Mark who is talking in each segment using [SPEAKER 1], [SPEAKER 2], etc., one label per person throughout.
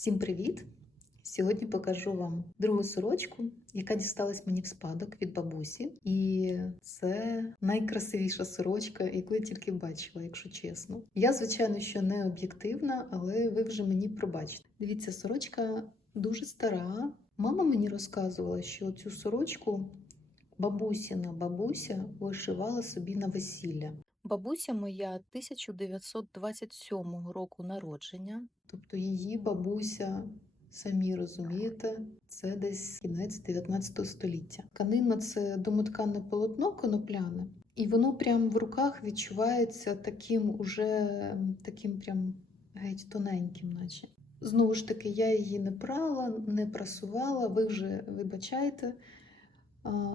[SPEAKER 1] Всім привіт! Сьогодні покажу вам другу сорочку, яка дісталась мені в спадок від бабусі. І це найкрасивіша сорочка, яку я тільки бачила, якщо чесно. Я, звичайно, що не об'єктивна, але ви вже мені пробачите. Дивіться, сорочка дуже стара. Мама мені розказувала, що цю сорочку бабусіна бабуся вишивала собі на весілля. Бабуся моя 1927 року народження, тобто її бабуся, самі розумієте, це десь кінець 19 століття. Тканина це домоткане полотно конопляне, і воно прям в руках відчувається таким уже таким прям геть тоненьким, наче. Знову ж таки, я її не прала, не прасувала, ви вже вибачайте,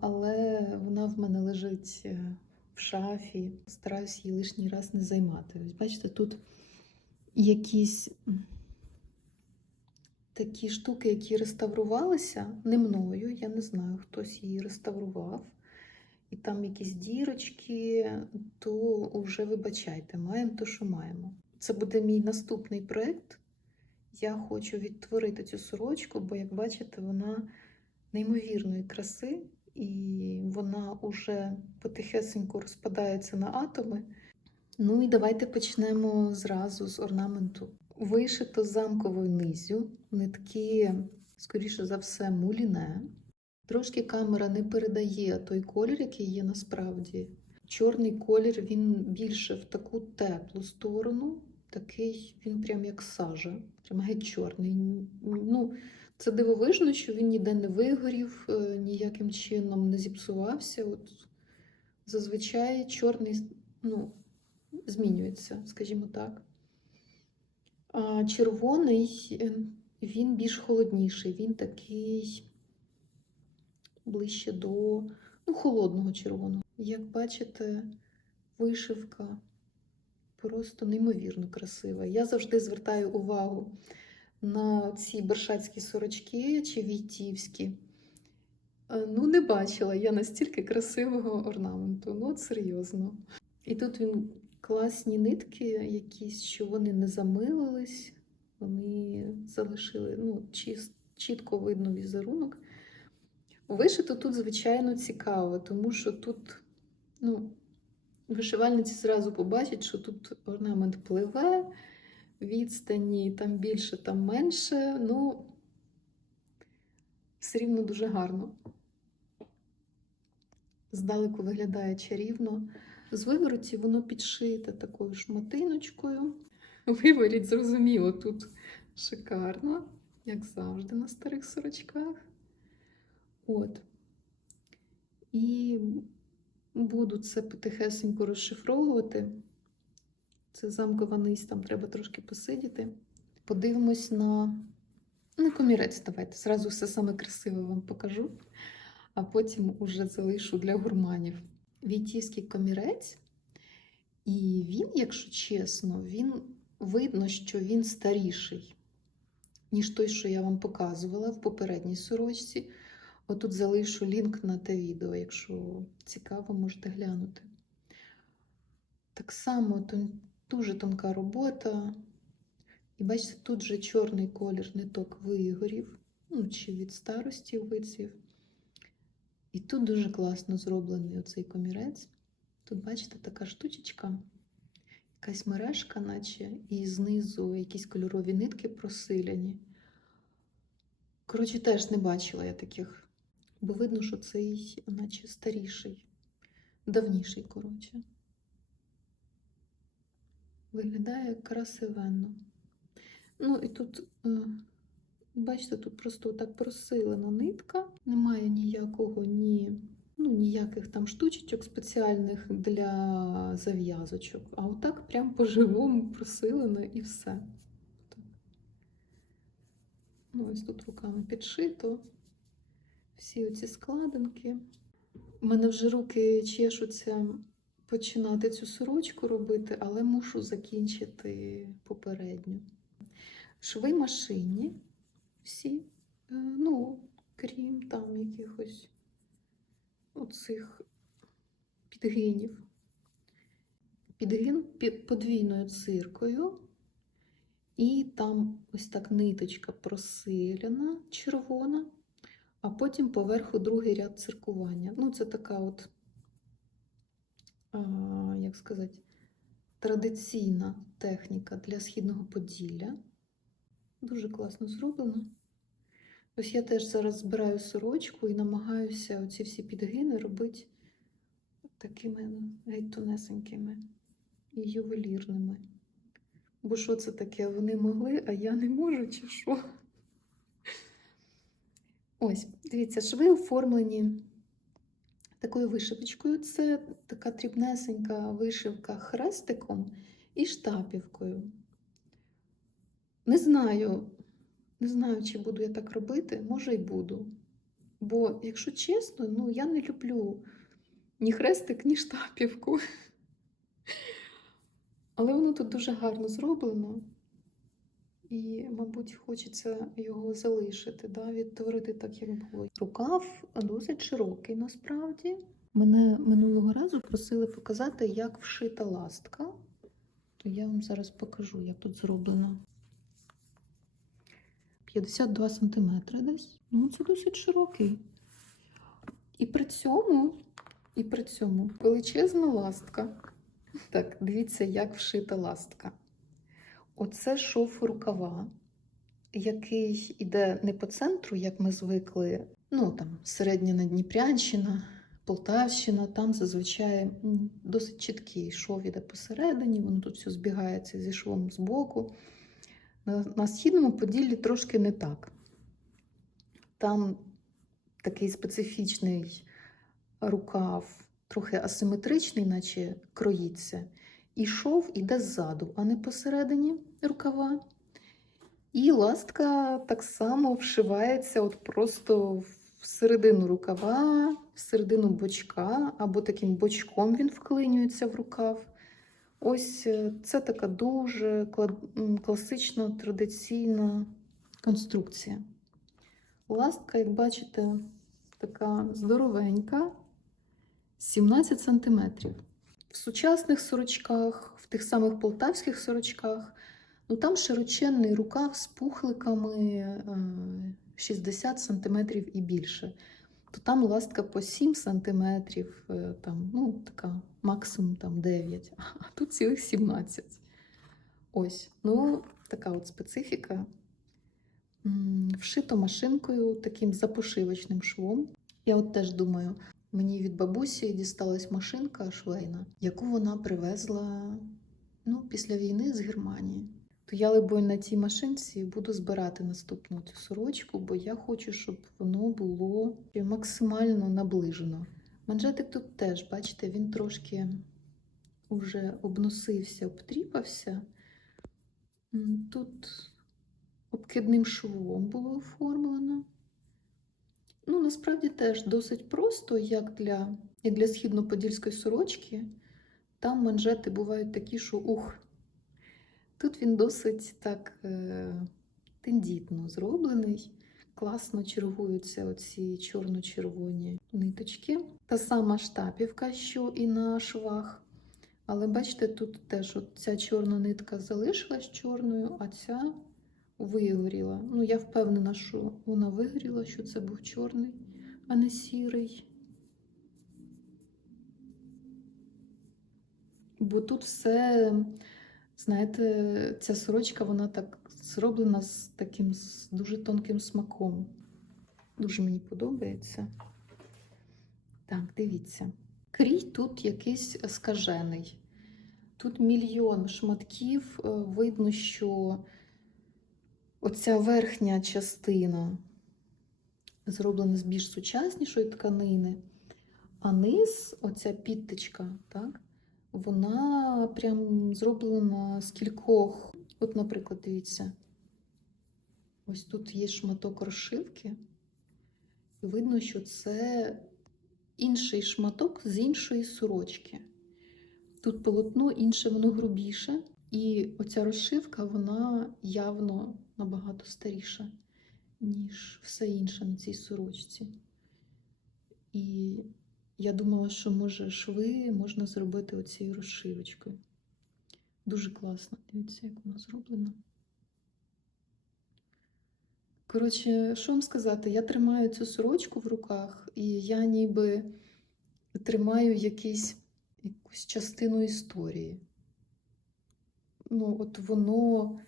[SPEAKER 1] але вона в мене лежить е, в шафі. Стараюсь її лишній раз не займати. Ось бачите, тут якісь такі штуки, які реставрувалися не мною. Я не знаю, хтось її реставрував. І там якісь дірочки, то вже вибачайте, маємо то, що маємо. Це буде мій наступний проєкт. Я хочу відтворити цю сорочку, бо, як бачите, вона неймовірної краси, і вона уже потихесеньку розпадається на атоми. Ну і давайте почнемо зразу з орнаменту. Вишито замковою низю, нитки, скоріше за все, муліне. Трошки камера не передає той колір, який є насправді. Чорний колір він більше в таку теплу сторону, такий він прям як сажа, прям геть чорний. Ну, це дивовижно, що він ніде не вигорів, е, ніяким чином не зіпсувався. От зазвичай чорний ну, змінюється, скажімо так. А червоний е, він більш холодніший, він такий ближче до ну, холодного червоного. Як бачите, вишивка просто неймовірно красива. Я завжди звертаю увагу на ці бершацькі сорочки чи війтівські. Е, Ну, не бачила я настільки красивого орнаменту. Ну, от серйозно. І тут він класні нитки, якісь, що вони не замилились, вони залишили ну, чіс- чітко видно візерунок. Вишито тут, звичайно, цікаво, тому що тут, ну, вишивальниці зразу побачать, що тут орнамент пливе, відстані там більше, там менше. Ну, все рівно дуже гарно. Здалеку виглядає чарівно. З вивороті воно підшите такою шматиночкою. Виворіт, зрозуміло, тут шикарно, як завжди на старих сорочках. От. І буду це потихесенько розшифровувати. Це замкова низь, там треба трошки посидіти. Подивимось на ну, комірець. Давайте. Зразу все саме красиве вам покажу, а потім уже залишу для гурманів. Війтівський комірець. І він, якщо чесно, він видно, що він старіший, ніж той, що я вам показувала в попередній сорочці. Отут залишу лінк на те відео, якщо цікаво, можете глянути. Так само дуже тонка робота. І бачите, тут же чорний колір ниток вигорів, ну, чи від старості вицвів. І тут дуже класно зроблений оцей комірець. Тут, бачите, така штучечка, якась мережка, наче, і знизу якісь кольорові нитки просиляні. Коротше, теж не бачила я таких, бо видно, що цей, наче старіший, давніший, коротше. Виглядає красивенно. Ну і тут, е, бачите, тут просто так просилена нитка, немає ніякого ні, ну, ніяких там штучечок спеціальних для зав'язочок. А отак прям по-живому просилено і все. Ну, ось тут руками підшито. Всі оці складинки. У мене вже руки чешуться починати цю сорочку робити, але мушу закінчити попередню. Шви машині всі, е, ну, крім там якихось оцих підгинів. Підгин подвійною циркою І там ось так ниточка просилена, червона, а потім поверху другий ряд циркування. Ну, це така от, як сказати, традиційна техніка для східного Поділля. Дуже класно зроблено. Ось я теж зараз збираю сорочку і намагаюся оці всі підгини робити такими геть тонесенькими і ювелірними. Бо що це таке? Вони могли, а я не можу, чи що? Ось, дивіться, шви оформлені такою вишивочкою. Це така дрібнесенька вишивка хрестиком і штапівкою. Не знаю, не знаю, чи буду я так робити, може й буду. Бо, якщо чесно, ну я не люблю ні хрестик, ні штапівку. Але воно тут дуже гарно зроблено. І, мабуть, хочеться його залишити, да, відтворити так, як було. Рукав досить широкий насправді. Мене минулого разу просили показати, як вшита ластка. То я вам зараз покажу, як тут зроблено. 52 см десь. Ну, це досить широкий. І при цьому, і при цьому величезна ластка. Так, дивіться, як вшита ластка. Оце шов рукава, який іде не по центру, як ми звикли. Ну, там, середня Надніпрянщина, Полтавщина, там зазвичай досить чіткий шов іде посередині, воно тут все збігається зі швом з боку. На, на східному поділлі трошки не так. Там такий специфічний рукав, трохи асиметричний, наче кроїться. І шов іде ззаду, а не посередині рукава. І ластка так само вшивається от просто в середину рукава, в середину бочка, або таким бочком він вклинюється в рукав. Ось е, це така дуже класична традиційна конструкція. Ластка, як бачите, така здоровенька, 17 см. В сучасних сорочках, в тих самих полтавських сорочках, ну там широченний рукав з пухликами е, 60 см і більше. То там ластка по 7 см, там, ну, така максимум там 9, а тут цілих 17. Ось, ну, така от специфіка. Вшито машинкою, таким запошивочним швом. Я от теж думаю, мені від бабусі дісталась машинка швейна, яку вона привезла ну, після війни з Германії. То я, либонь, на цій машинці буду збирати наступну цю сорочку, бо я хочу, щоб воно було максимально наближено. Манжетик тут теж, бачите, він трошки уже обносився, обтріпався. Тут обкидним швом було оформлено. Ну, насправді теж досить просто, як для, як для східно-подільської сорочки. Там манжети бувають такі, що ух. Тут він досить так е, тендітно зроблений. Класно чергуються оці чорно-червоні ниточки. Та сама штапівка, що і на швах. Але бачите, тут теж от ця чорна нитка залишилась чорною, а ця вигоріла. Ну, я впевнена, що вона вигоріла, що це був чорний, а не сірий. Бо тут все, знаєте, ця сорочка, вона так зроблена з таким з дуже тонким смаком. Дуже мені подобається. Так, дивіться. Крій тут якийсь скажений. Тут мільйон шматків. е, Видно, що оця верхня частина зроблена з більш сучаснішої тканини, а низ, оця підтичка, так, вона прям зроблена з кількох. От, наприклад, дивіться, ось тут є шматок розшивки, і видно, що це інший шматок з іншої сорочки. Тут полотно інше, воно грубіше, і оця розшивка, вона явно набагато старіша, ніж все інше на цій сорочці. І я думала, що може шви можна зробити оцією розшивочкою. Дуже класно. Дивіться, як воно зроблено. Коротше, що вам сказати, я тримаю цю сорочку в руках, і я ніби тримаю якийсь, якусь частину історії. Ну, от воно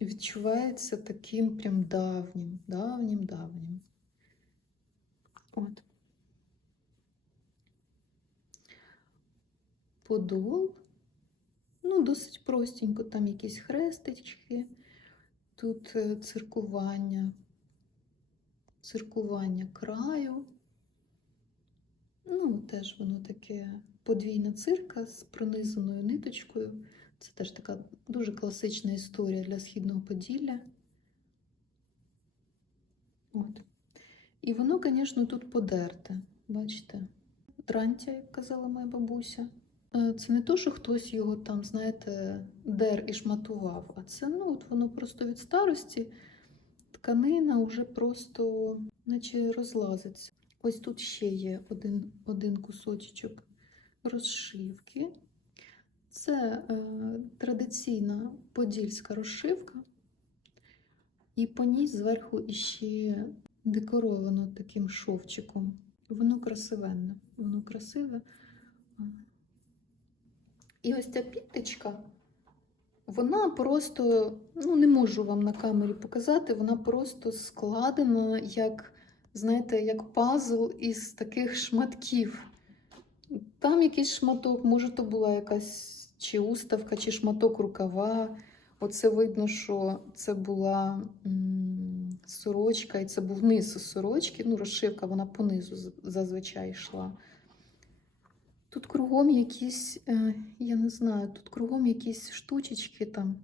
[SPEAKER 1] відчувається таким прям давнім, давнім, давнім. От. Подол. Ну, досить простенько, там якісь хрестички, тут е, циркування, циркування краю. Ну, теж воно таке подвійна цирка з пронизаною ниточкою. Це теж така дуже класична історія для східного Поділля. От. І воно, звісно, тут подерте. Бачите? Дрантя, як казала моя бабуся. Е, Це не то, що хтось його там, знаєте, дер і шматував, а це ну, от воно просто від старості тканина вже просто наче розлазиться. Ось тут ще є один, один кусочок розшивки. Це е, традиційна подільська розшивка, і по ній зверху іще декоровано таким шовчиком. Воно красивенне, воно красиве. І ось ця підтичка, вона просто, ну не можу вам на камері показати, вона просто складена як, знаєте, як пазл із таких шматків. Там якийсь шматок, може, то була якась чи уставка, чи шматок рукава. Оце видно, що це була сорочка, і це був низ сорочки. Ну, розшивка, вона понизу зазвичай йшла. Тут кругом якісь, е, я не знаю, тут кругом якісь штучечки там,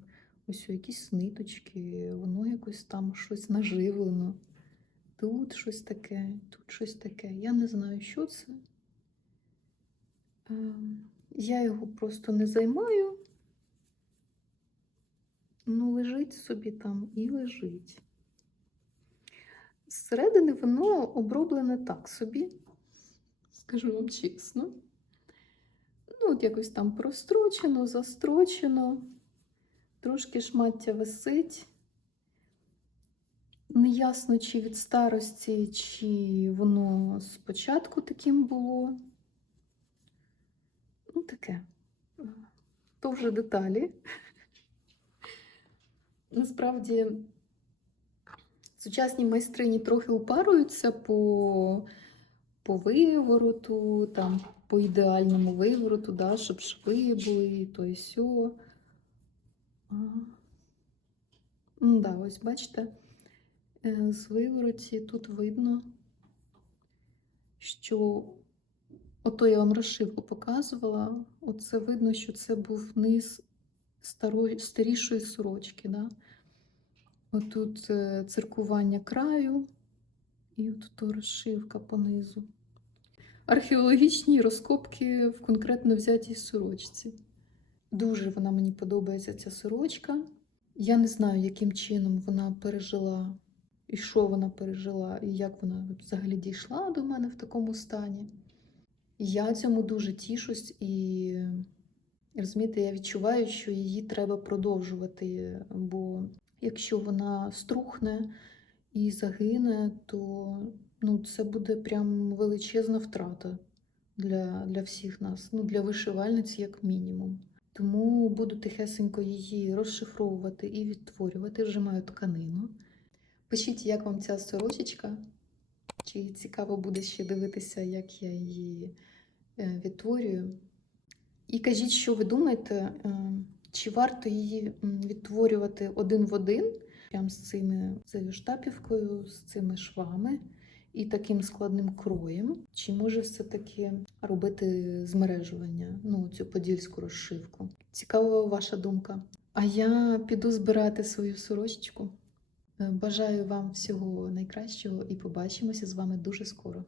[SPEAKER 1] ось якісь ниточки, воно якось там щось наживлено. Тут щось таке, тут щось таке. Я не знаю, що це. Я його просто не займаю. Ну, лежить собі там і лежить. Зсередини воно оброблене так собі, скажу вам чесно. Ну, от якось там прострочено, застрочено, трошки шмаття висить. Неясно, чи від старості, чи воно спочатку таким було. Ну, таке. То вже деталі. Насправді, сучасні майстрині трохи упаруються по, по вивороту, там, по ідеальному вивороту, да, щоб шви були, то і сьо. Ну, да, ось бачите, е, з вивороті тут видно, що ото я вам розшивку показувала. Оце видно, що це був низ старої, старішої сорочки. Да? Отут е, циркування краю і то розшивка понизу. Археологічні розкопки в конкретно взятій сорочці. Дуже вона мені подобається ця сорочка. Я не знаю, яким чином вона пережила, і що вона пережила, і як вона взагалі дійшла до мене в такому стані. Я цьому дуже тішусь і розумієте, я відчуваю, що її треба продовжувати. Бо якщо вона струхне і загине, то ну, це буде прям величезна втрата для, для всіх нас, ну, для вишивальниць, як мінімум. Тому буду тихесенько її розшифровувати і відтворювати. Вже маю тканину. Пишіть, як вам ця сорочечка. Чи цікаво буде ще дивитися, як я її відтворюю. І кажіть, що ви думаєте, е, чи варто її відтворювати один в один, прям з цими цією штапівкою, з цими швами і таким складним кроєм, чи може все-таки робити змережування, ну, цю подільську розшивку? Цікава ваша думка. А я піду збирати свою сорочечку. Е, Бажаю вам всього найкращого і побачимося з вами дуже скоро.